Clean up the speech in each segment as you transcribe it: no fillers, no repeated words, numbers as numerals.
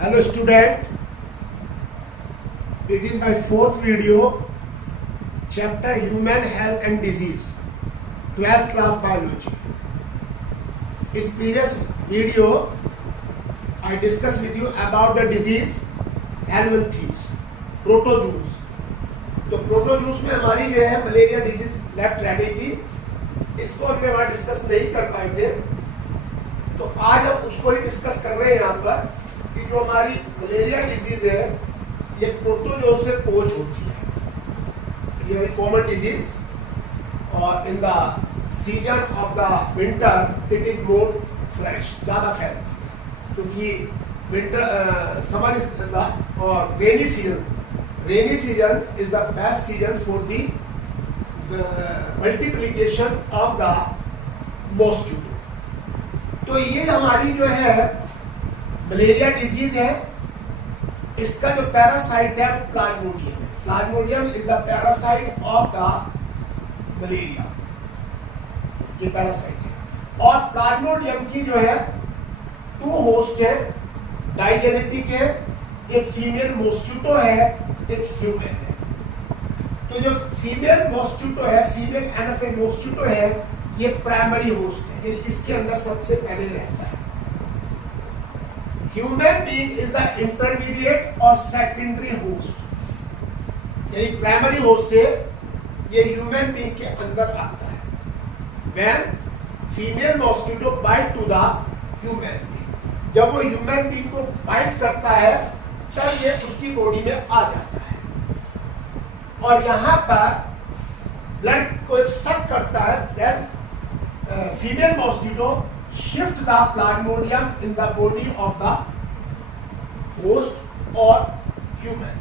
Hello student, it is my fourth video, chapter Human Health and Disease, 12th class biology. In previous video, I discussed with you about the disease helminthes, प्रोटोजूस. तो प्रोटोजूस में हमारी जो है malaria disease left रह गई थी, इसको हमने वहाँ डिस्कस नहीं कर पाए थे. तो आज हम उसको ही डिस्कस कर रहे हैं यहाँ पर कि जो हमारी मलेरिया डिजीज है ये प्रोटोजोआ से पोज होती है. It is very common disease और in the season of the winter it is more flash, ज़्यादा फैलती है क्योंकि विंटर समर और rainy season is the best season for the multiplication of the mosquito. तो ये हमारी जो है मलेरिया डिजीज है, इसका जो पैरासाइट है प्लाज्मोडियम है. Plasmodium is the parasite of the malaria, ये पैरासाइट है. और प्लाज्मोडियम की जो है टू होस्ट है, डाइजेनेटिक है, एक फीमेल मॉस्किटो है, एक ह्यूमन है. तो जो फीमेल मॉस्किटो है, फीमेल एनाफेज मॉस्किटो है, ये प्राइमरी होस्ट है, यानी इसके अंदर सबसे पहले रहता है. Human being is the intermediate और सेकेंडरी होस्ट, यानी प्राइमरी होस्ट से ये ह्यूमन बीइंग के अंदर आता है. When female mosquito bite to the human being, जब वो ह्यूमन बीइंग को बाइट करता है तब ये उसकी बॉडी में आ जाता है और यहाँ पर ब्लड को सक करता है. Then female mosquito shift the plasmodium in the body of the host or human.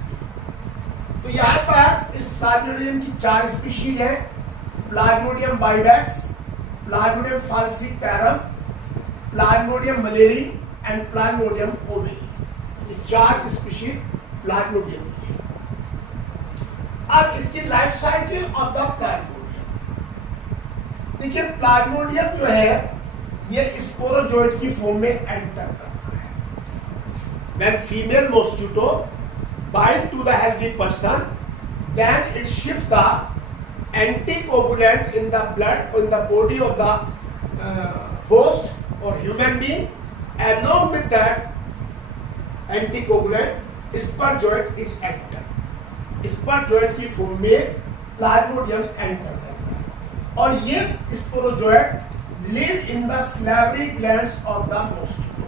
तो यहाँ पर इस प्लाज्मोडियम की 4 स्पीशीज है. Plasmodium vivax, plasmodium falciparum, plasmodium malariae and plasmodium ovale. ये 4 स्पीशीज प्लाज्मोडियम की है. अब इसकी life cycle of the plasmodium देखिए. प्लाज्मोडियम जो है ये स्पोरोजोइट की फॉर्म में एंटर करता है. When female mosquito bite to the healthy person, then it shift the anticoagulant in the blood in the body of the host और human being. along with that anticoagulant sporozoite is enter. Sporozoite की form में plasmodium enter करता है और ये sporozoite live in the salivary glands of the mosquito.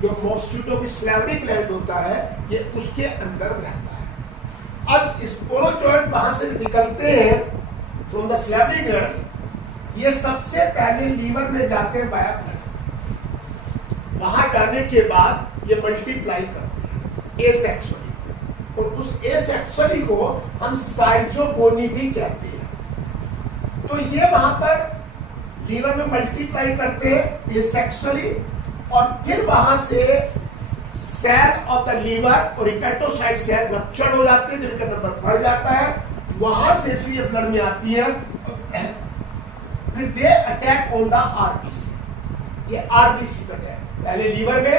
जो mosquito की salivary gland होता है ये उसके अंदर रहता है. अब स्पोरोजोइट वहां से निकलते हैं फ्रॉम द सैलिवरी ग्लैंड्स, ये सबसे पहले लीवर में जाते हैं बाय ब्लड. वहां जाने के बाद ये मल्टीप्लाई करते हैं एसेक्सुअली, और उस एसेक्सुअली को हम साइटोगोनी भी कहते हैं. तो ये वहां पर लीवर में मल्टीप्लाई करते हैं ये सेक्सुअली, और फिर वहां से सेल ऑफ द लीवर और हिपेटोसाइट सेल रप्चर्ड हो जाते हैं, जिनका नंबर बढ़ जाता है. वहां से फिर ये ब्लड में आती है, फिर they attack on the RBC. ये आरबीसी का अटैक पहले लीवर में,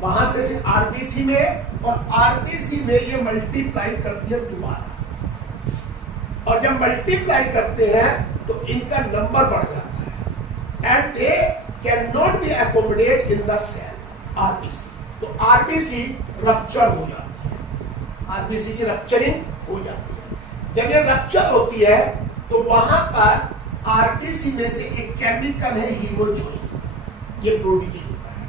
वहां से फिर आरबीसी में, और आरबीसी में ये मल्टीप्लाई करती है दोबारा. और जब मल्टीप्लाई करते हैं तो इनका नंबर बढ़ जाता है and they can not be accommodate in the cell RBC. तो आरबीसी रप्चर हो जाती है, आरबीसी की रप्चरिंग हो जाती है. जब ये रप्चर होती है तो वहां पर आरबीसी में से एक केमिकल है हीमोजोइन, ये प्रोड्यूस होता है.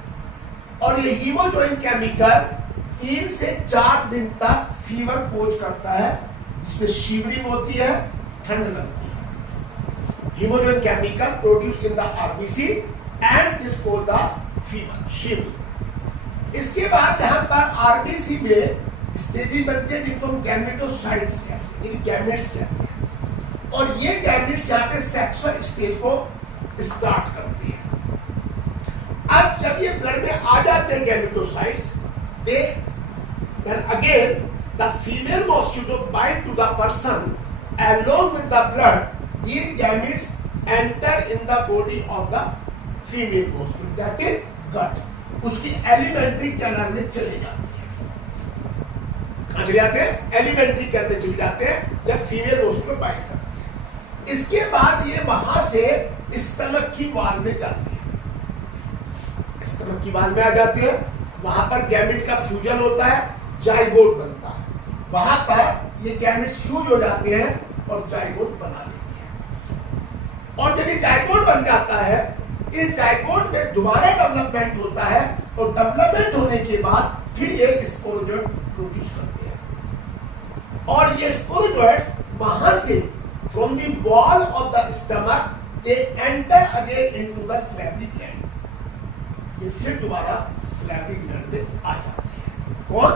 और ये हीमोजोइन केमिकल 3 से 4 दिन तक फीवर कोज करता है, जिसमें शिवरिंग होती है, ठंड लगती है. Hemozoin chemical produce in the RBC and this called the fever, shivering. इसके बाद यहाँ पर आरबीसी में स्टेजेस बनते हैं जिनको हम गैमेटोसाइट्स कहते हैं, गैमेट्स कहते हैं. और ये गैमेट्स यहाँ पे सेक्सुअल स्टेज को स्टार्ट करते हैं. अब जब ये ब्लड में आ जाते हैं gametocytes, then again the female mosquito bite to the person. Along with the blood, these gametes enter in the body of the female mosquito, that is gut. उसकी एलिमेंट्री कैनाल में चले जाते हैं। कहां चले जाते हैं? एलिमेंट्री कैनाल में चले जाते हैं जब फीमेल मॉस्किटो बाइट करती है। इसके बाद ये वहां से स्टमक की वाल में जाती है। स्टमक की वाल में आ जाती है, वहां पर गैमेट का फ्यूजन होता है, जाइगोट बनता है। वहां पर ये गैमेट्स फ्यूज हो जाते हैं और जाइगोट बना लेते हैं। और जब ये जाइगोट बन जाता है, इस जाइगोट में दोबारा डेवलपमेंट होता है और डेवलपमेंट होने के बाद फिर ये स्पोरोजोइट प्रोड्यूस करते हैं। और ये स्पोरोजोइट्स वहां से from the wall of the stomach they enter again into the salivary gland. ये फिर दोबारा सैलिवरी ग्लैंड में आ जाते हैं। कौन?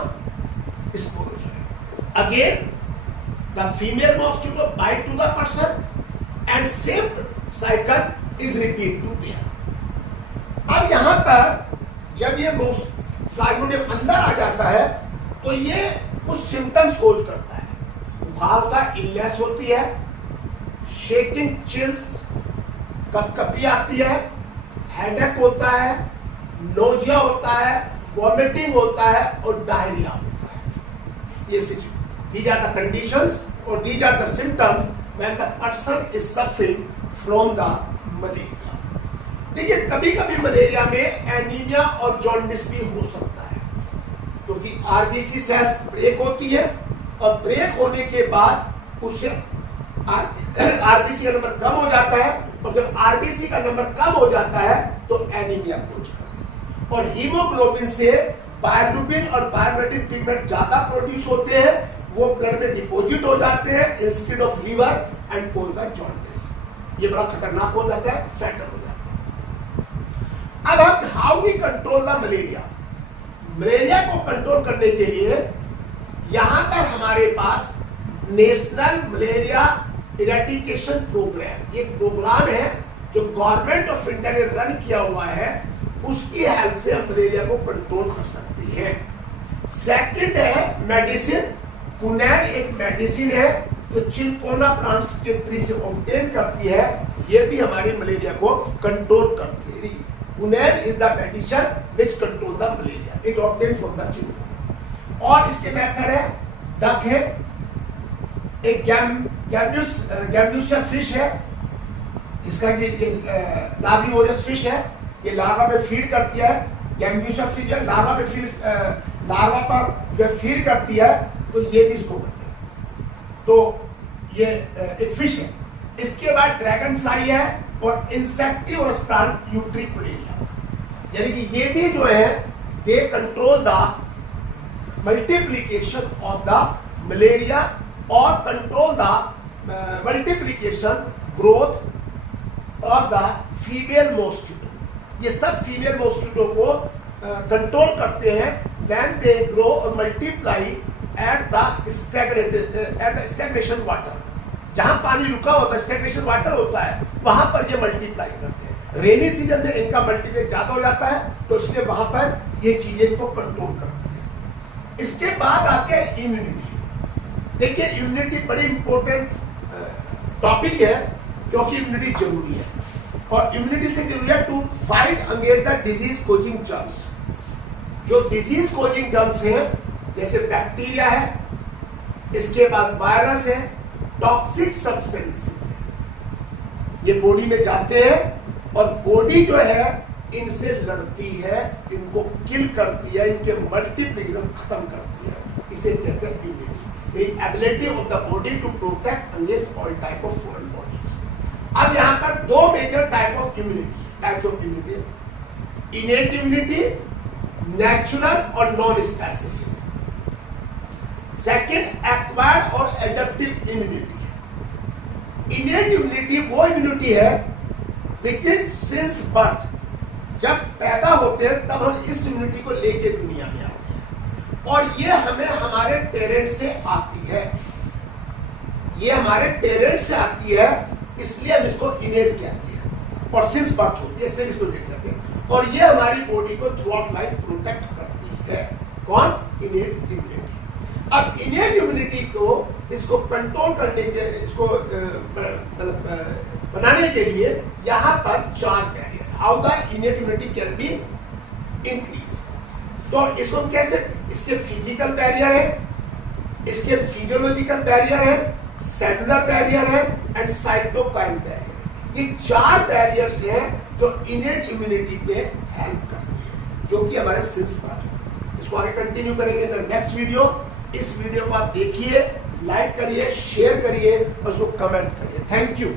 Sporozoite. Again, the female mosquito bite to the person and same cycle is repeat to there. अब यहाँ पर जब ये प्लाज्मोडियम अंदर आ जाता है तो ये कुछ सिम्टम्स खोज करता है। बुखार का इलनेस होती है, शेकिंग, चिल्स, कपकपी आती है, हेडेक होता है, नोजिया होता है, वॉमिटिंग होता है और डायरिया होता है। ये situation, these are the conditions or these are the symptoms when the person is suffering from the malaria. देखिए कभी कभी मलेरिया में एनीमिया और जॉन्डिस भी हो सकता है, क्योंकि आरबीसी सेल्स ब्रेक होती है और ब्रेक होने के बाद उससे आरबीसी का नंबर कम हो जाता है, और जब आरबीसी का नंबर कम हो जाता है तो एनीमिया खोज करती है। और हीमोग्लोबिन से बायोग्लोबिन और बायोमेटिक पिगमेंट ज्यादा प्रोड्यूस होते हैं, वो ब्लड में डिपॉजिट हो जाते हैं instead of liver and cause the jaundice. ये बड़ा खतरनाक हो जाता है, फैटल हो जाता है। अब हम how we control the malaria. Malaria को कंट्रोल करने के लिए यहां पर हमारे पास नेशनल मलेरिया इरेडिकेशन प्रोग्राम, एक प्रोग्राम है जो गवर्नमेंट ऑफ इंडिया ने रन किया हुआ है, उसकी हेल्प से हम मलेरिया को कंट्रोल कर सकते हैं। सेकंड है मेडिसिन। कुनैन एक मेडिसिन है जो चिलकोना प्लांट्स के ट्री से ऑब्टेन करती है, ये भी हमारी मलेरिया को कंट्रोल करती है। Quinine is the medicine which control the malaria, it obtain from the cinchona. और इसके मेथड है, डक है, एक गैम्ब्यूसिया फिश है, इसका ये लार्विओरस फिश है, ये लार्वा पे फीड करती है। गैम्ब्यूसिया फिश है, लार्वा पे फीड, लार्वा पर जो फीड करती है, तो ये भी इसको करते हैं। तो ये एक फिश है। इसके बाद ड्रैगन फ्लाई है और इंसेक्टिवोरस प्लांट यूट्रिकुलेरिया, यानी कि ये भी जो है they control the multiplication of the malaria और control the multiplication growth of the female mosquito. ये सब फीमेल मॉस्किटो को कंट्रोल करते हैं व्हेन दे ग्रो और multiply at the stagnation water. जहां पानी रुका होता है, स्टैग्नेशन वाटर होता है, वहां पर ये मल्टीप्लाई करते हैं। रेनी सीजन में इनका मल्टीप्लाई ज्यादा हो जाता है, तो इसलिए वहां पर ये चीजें को कंट्रोल करते हैं। इसके बाद आके इम्यूनिटी। देखिए इम्यूनिटी बड़ी इंपॉर्टेंट टॉपिक है, क्योंकि इम्यूनिटी जरूरी है, और इम्यूनिटी से जरूरी है to fight against the disease causing germs. जो डिजीज कोजिंग जर्म्स हैं, जैसे बैक्टीरिया है, इसके बाद वायरस है, टॉक्सिक सब्सटेंसेस है, ये बॉडी में जाते हैं और बॉडी जो है इनसे लड़ती है, इनको किल करती है, इनके मल्टीप्लिकेशन खत्म करती है। इसे कहते हैं immunity, the ability of the body to protect against all type of foreign bodies. अब यहाँ पर दो major types of immunity, innate immunity, natural और नॉन स्पेसिफिक। सेकेंड एक्वायर्ड और एडप्टिव इम्यूनिटी है। इनेट इम्यूनिटी वो इम्यूनिटी है विच इज सिंस बर्थ, जब पैदा होते हैं तब हम इस इम्यूनिटी को लेके दुनिया में आते हैं, और ये हमें हमारे पेरेंट्स से आती है। ये हमारे पेरेंट्स से आती है, इसलिए हम इसको इनेट कहते हैं, और सिंस बर्थ होती है इसलिए इसको इनेट कहते हैं, और ये हमारी बॉडी को थ्रू आउट लाइफ प्रोटेक्ट करती है। कौन? Innate immunity. अब इनेट इम्यूनिटी को इसको कंट्रोल करने के, इसको बनाने के लिए यहाँ पर चार barrier, how the innate immunity can be increase. तो इसको हम कैसे, इसके फिजिकल बैरियर है, इसके फिजियोलॉजिकल बैरियर है, सेलुलर बैरियर है एंड साइटोकाइन बैरियर। ये 4 बैरियर्स हैं जो इनेट इम्यूनिटी पे हेल्प करते हैं, जो कि हमारे सेल्स पार्ट है। इसको आगे कंटिन्यू करेंगे इन द नेक्स्ट वीडियो। इस वीडियो को आप देखिए, लाइक करिए, शेयर करिए और उसको कमेंट करिए। Thank you.